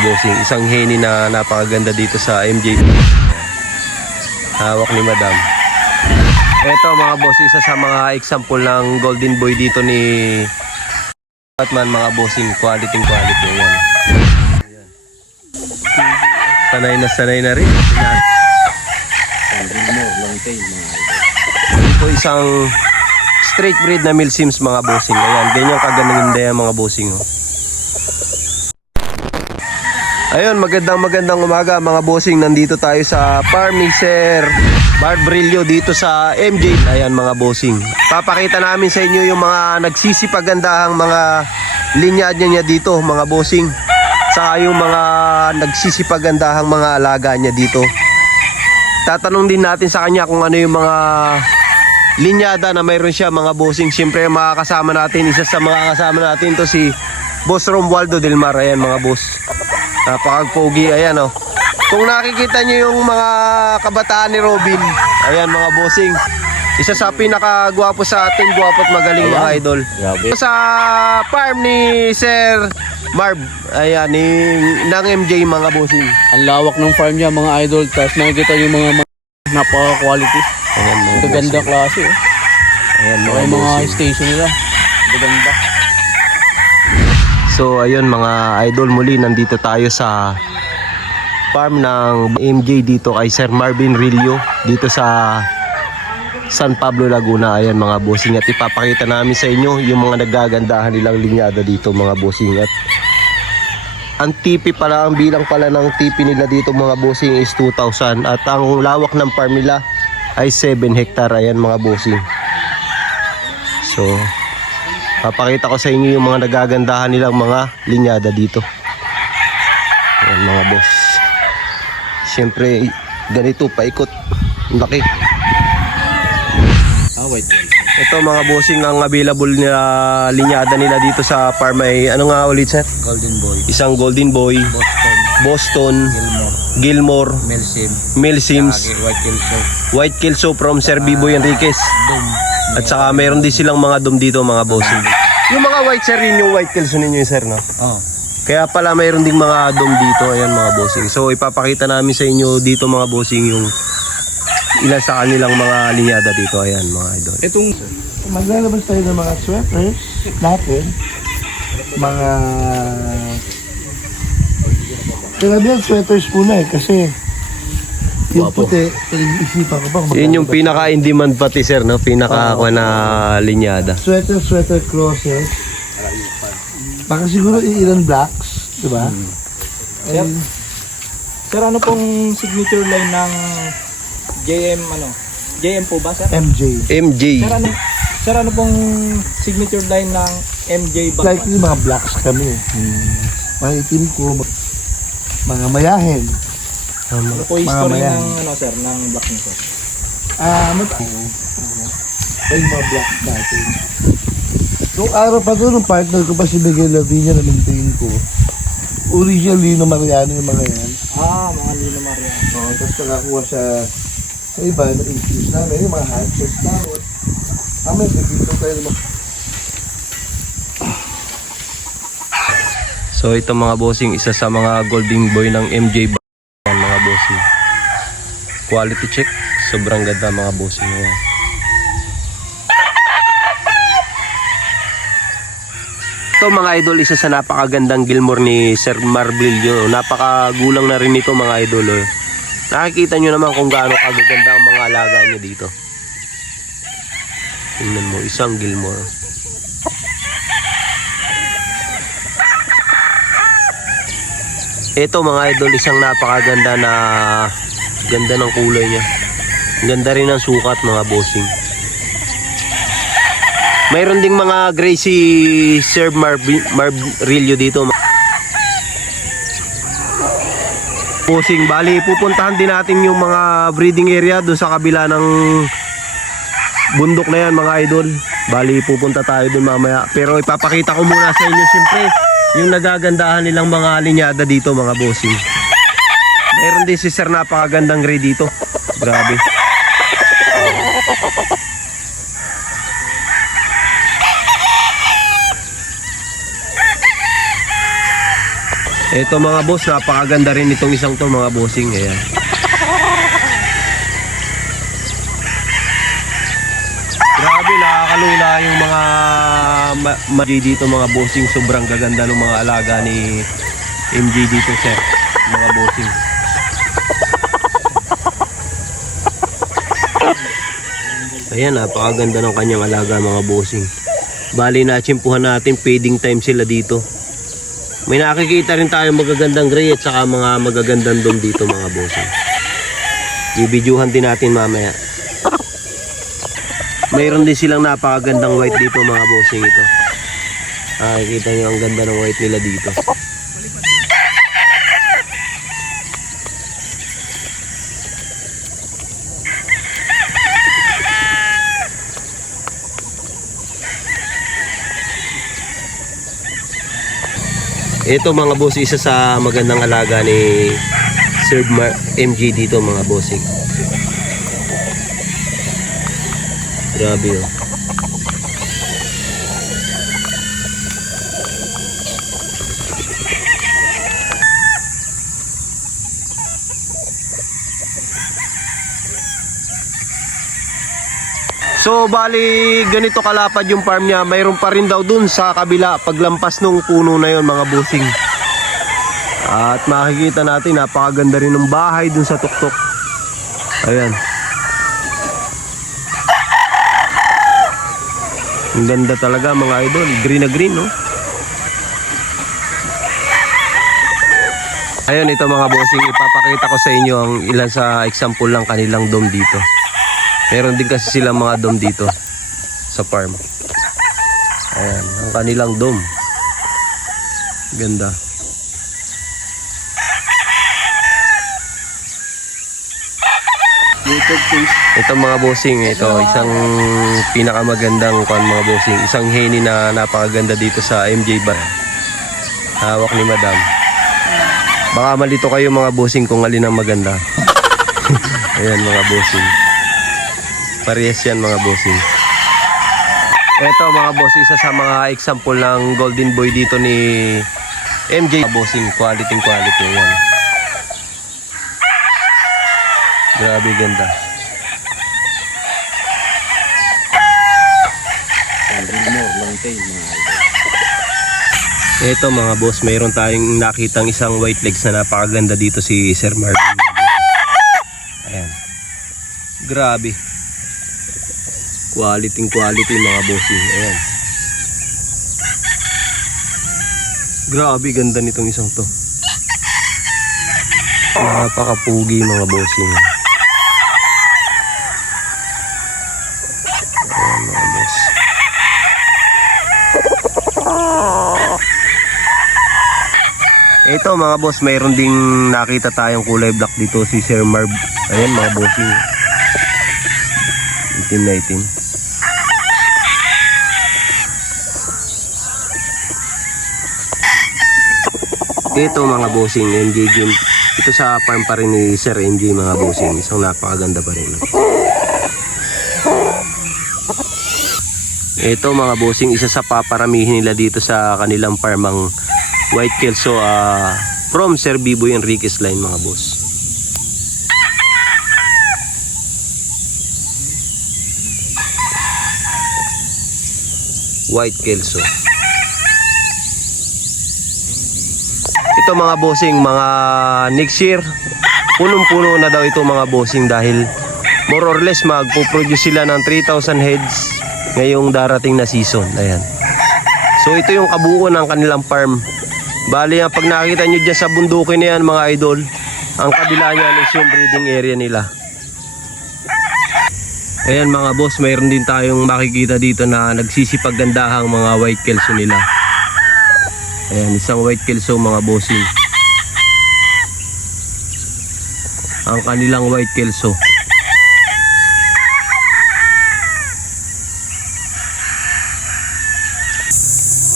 Bossing, isang heni na napakaganda dito sa MJ. Hawak ni Madam. Ito mga boss, isa sa mga example ng golden boy dito ni Batman, mga bossing, quality. Ayan. Sanay na rin. Ito isang straight breed na Milsims mga bossing. Ayan, ganyan kaganda yan mga bossing. Oh. Ayun, magandang umaga mga bossing. Nandito tayo sa farm ni Sir Barbrillo dito sa MJ. Ayan mga bossing. Papakita namin sa inyo yung mga nagsisipagandahang mga linyada niya dito mga bossing. Saka yung mga nagsisipagandahang mga alaga niya dito. Tatanong din natin sa kanya kung ano yung mga linyada na mayroon siya mga bossing. Siyempre makakasama natin, isa sa mga kasama natin to si Boss Romualdo Del Mar. Ayan mga boss. Napakagpogi, ayan oh. Kung nakikita nyo yung mga kabataan ni Robin, ayan mga bossing, isa sa pinakagwapo sa atin, gwapo at magaling mga idol. Grabe. Sa farm ni Sir Marv, ayan, ng MJ mga bossing. Ang lawak ng farm niya mga idol, tapos nakikita yung mga napaka-quality. Ayan mga ganda klase eh. Ayan mga station nila, ganda. So ayun mga idol, muli nandito tayo sa farm ng MJ dito kay Sir Marvin Rillo dito sa San Pablo, Laguna. Ayan mga bossing, at ipapakita namin sa inyo yung mga nagagandahan nilang linyada dito mga bossing. At ang tipi pala, ang bilang pala ng tipi nila dito mga bossing is 2,000, at ang lawak ng farm nila ay 7 hectare. Ayan mga bossing. So papakita ko sa inyo yung mga nagagandahan nilang mga linyada dito. Ayan mga boss. Siyempre ganito paikot. Ang laki. Ito mga bossing, ang available na linyada nila dito sa farm ay ano nga ulit sir? Golden Boy, Isang Golden Boy, Boston, Gilmore, Milsims, White Kelso from Sir Biboy Enriquez. At saka mayroon din silang mga dom dito mga bossing. Yung mga white sir, yun yung White Kelso ninyo sir, no? Oh. Kaya pala mayroon ding mga dom dito. Ayan mga bossing. So ipapakita namin sa inyo dito mga bossing yung ilan sa kanilang mga linyada dito. Ayan mga idol. Itong maglalabas tayo ng mga sweaters natin, mga Caribbean sweaters muna eh, kasi yung puti, pinag-isipan ko pa kung Yun yung pinaka-in demand pati sir, no? Pinaka na linyada. sweater crosses, baka siguro ilan blacks, di ba? And Sir, ano pong signature line ng JM po ba sir? MJ, MJ. Sir, ano pong signature line ng MJ ba? likely mga blacks kami, mga itim ko, mga mayahin. Ano po history ng sir, ng black nyo sir? Ay mga blacks natin. Nung araw pa doon, nung partner ko pa si Miguel Lavinia na maintain ko, original Lino Mariano yung mga yan. Mga Lino Mariano. Oo, tapos nakakuha sa iba na infuse namin, yung mga handsets namin. Kami, dito tayo naman. So ito mga bossing, isa sa mga golden boy ng MJ mga bossing. Quality check, sobrang ganda mga bossing. Ayan. Ito mga idol, isa sa napakagandang Gilmore ni Sir Marbrillo. Napakagulang na rin ito mga idol. Oh. Nakikita nyo naman kung gaano kagaganda ang mga alaga niya dito. Tingnan mo, isang Gilmore. Ito mga idol, isang napakaganda na ganda ng kulay niya. Ganda rin ng sukat mga bossing. Mayroon ding mga gray si Sir Marbrillo dito. Bossing, bali pupuntahan din natin yung mga breeding area doon sa kabila ng bundok na yan mga idol. Bali pupunta tayo doon mamaya. Pero ipapakita ko muna sa inyo siyempre yung nagagandahan nilang mga linyada dito mga bossing. Mayroon din si Sir napakagandang gray dito. Grabe. Ito mga boss, napakaganda rin itong isang to mga bossing. Ayan. Grabe, nakakalula yung mga MG dito mga bossing. Sobrang gaganda ng mga alaga ni MG dito sir, mga bossing. Ayan, napakaganda ng kanyang alaga mga bossing. Bali natsimpuhan natin, feeding time sila dito. May nakikita rin tayo magagandang gray at saka mga magagandang dom dito mga bossing. Ibidyuhan din natin mamaya. Mayroon din silang napakagandang white dito mga bossing ito. Nakikita nyo ang ganda ng white nila dito. Ito mga boss, isa sa magandang alaga ni Sir MG dito mga bossing. Grabe oh. So bali ganito kalapad yung farm niya. Mayroon pa rin daw dun sa kabila paglampas nung puno na yon mga bossing. At makikita natin napakaganda rin ng bahay dun sa tuktok. Ayan. Ang ganda talaga mga idol. Green na green no. Ayun, ito mga bossing, ipapakita ko sa inyo ang ilan sa example ng kanilang dome dito. Meron din kasi silang mga dome dito sa farm. Ayan, ang kanilang dome. Ganda. Ito mga bossing, ito isang pinakamagandang mga bossing. Isang heni na napakaganda dito sa MJ Bar. Hawak ni Madam. Baka malito kayo mga bossing kung alin ang maganda. Ayan mga bossing. Parehas yan mga bossing. Ito mga boss, isa sa mga example ng golden boy dito ni MJ bossing. Quality. Ayan. Grabe ganda. Ito mga boss, mayroon tayong nakitang isang white legs na napakaganda dito si Sir Marvin. Ayan. Grabe. Quality mga bossing. Ayan. Grabe ganda nitong isang to. Napakapugi mga bossing. Ayan mga boss. Ito mga boss, mayroon ding nakita tayong kulay black dito si Sir Marv. Ayan mga bossing. Itim na itim. Ito mga bossing, MJ Game. Ito sa farm pa rin ni Sir MJ mga bossing. Isang napakaganda pa rin. Ito mga bossing, isa sa paparamihin nila dito sa kanilang farm ang White Kelso from Sir Biboy Enriquez line mga boss. White Kelso. Ito mga bossing, mga next year punong-puno na daw ito mga bossing dahil more or less magpo-produce sila ng 3,000 heads ngayong darating na season. Ayan. So ito yung kabuuan ng kanilang farm. Bali, pag nakita nyo dyan sa bundukin na yan mga idol, ang kabila niyan is yung breeding area nila. Ayan mga boss, mayroon din tayong makikita dito na nagsisipaggandahang mga white kelso nila. Ayan, isang white kelso mga bossing. Ang kanilang white kelso.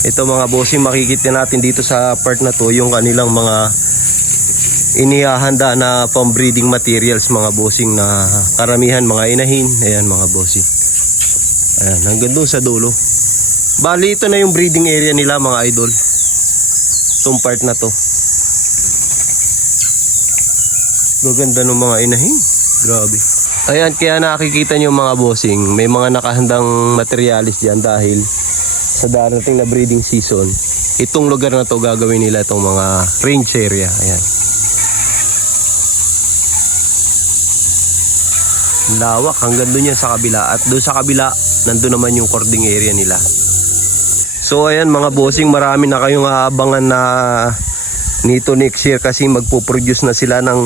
Ito mga bossing, makikita natin dito sa part na to yung kanilang mga inihahanda na pang-breeding materials mga bossing na karamihan mga inahin. Ayan mga bossing. Ayan, hanggang doon sa dulo. Bali ito na yung breeding area nila mga idol. Itong part na to. Gaganda ng mga inahin. Grabe. Ayan, kaya nakikita nyo mga bossing, may mga nakahandang materialis dyan dahil sa darating na breeding season, itong lugar na to gagawin nila itong mga range area. Ayan. Lawak hanggang doon yan sa kabila. At doon sa kabila, nandun naman yung cording area nila. So ayan mga bossing, marami na kayong aabangan na nito next year kasi magpo-produce na sila ng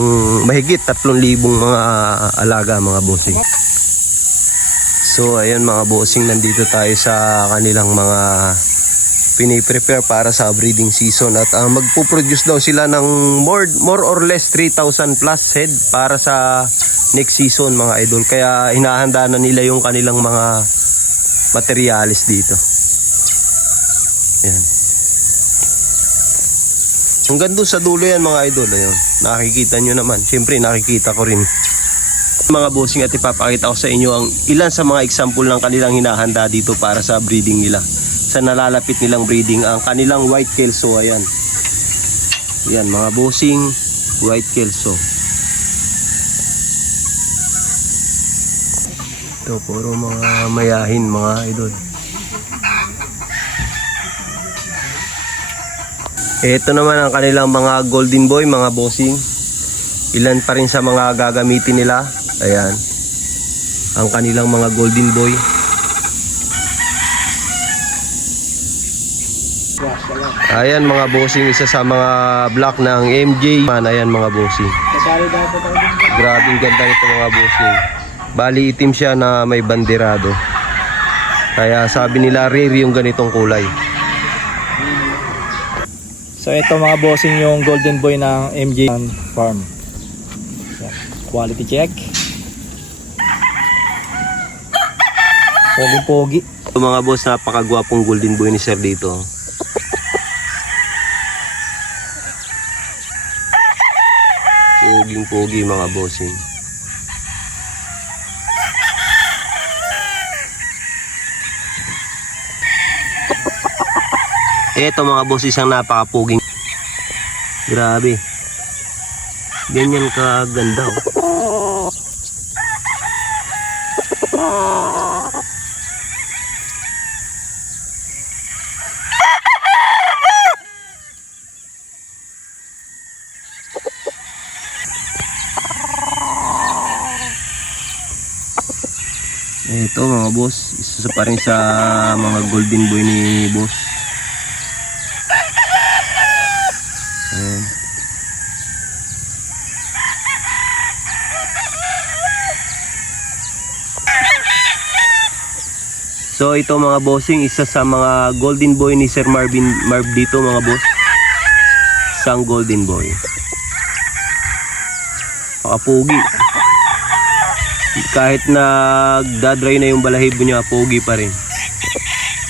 mahigit 3,000 mga alaga mga bossing. So ayan mga bossing, nandito tayo sa kanilang mga piniprepare para sa breeding season at magpo-produce daw sila ng more or less 3,000 plus head para sa next season mga idol. Kaya hinahanda na nila yung kanilang mga materialis dito. Ayan. Hanggang doon sa dulo yan mga idol. Ayun. Nakikita nyo naman. Siyempre nakikita ko rin mga bossing at ipapakita ko sa inyo ang ilan sa mga example ng kanilang hinahanda dito para sa breeding nila. Sa nalalapit nilang breeding ang kanilang white kelso. Ayan. Yan mga bossing, white kelso. Ito puro mga mayahin mga idol. Ito naman ang kanilang mga golden boy mga bossing. Ilan pa rin sa mga gagamitin nila. Ayan. Ang kanilang mga golden boy. Ayan mga bossing, isa sa mga black ng MJ. Ayan mga bossing. Grabing ganda nito mga bossing. Bali itim siya na may banderado. Kaya sabi nila rare yung ganitong kulay. So ito mga bossing yung golden boy ng MJ Farm. Yan. Quality check. Pogi-pogi. Ito mga boss, napakagwapong golden boy ni sir dito. Poging-pogi mga bossing. Ito mga boss, isang napakapuging. Grabe. Ganyan kaganda oh. Ito mga boss, isa pa rin sa mga golden boy ni boss. Ayan. So ito mga bossing, isa sa mga golden boy ni Sir Marv dito mga boss. Isang golden boy. Pakapugi. Kahit nagdadry na yung balahibo niya, pogi pa rin.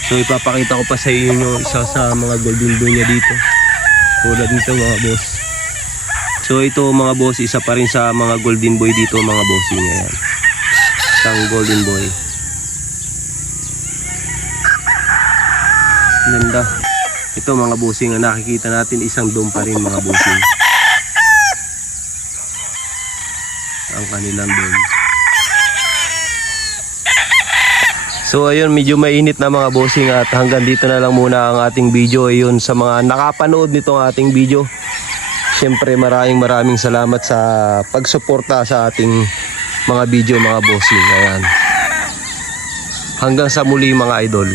So ipapakita ko pa sa inyo yung isa sa mga golden boy niya dito. Tulad nito mga boss. So ito mga boss, isa pa rin sa mga golden boy dito mga bossing. Ayan. Isang golden boy. Ganda. Ito mga bossing, ang nakikita natin isang dome pa rin mga bossing. Ang kanilang dome. So ayun, medyo mainit na mga bossing at hanggang dito na lang muna ang ating video. Ayun, sa mga nakapanood nitong ating video, syempre maraming salamat sa pagsuporta sa ating mga video mga bossing. Ayan. Hanggang sa muli mga idol.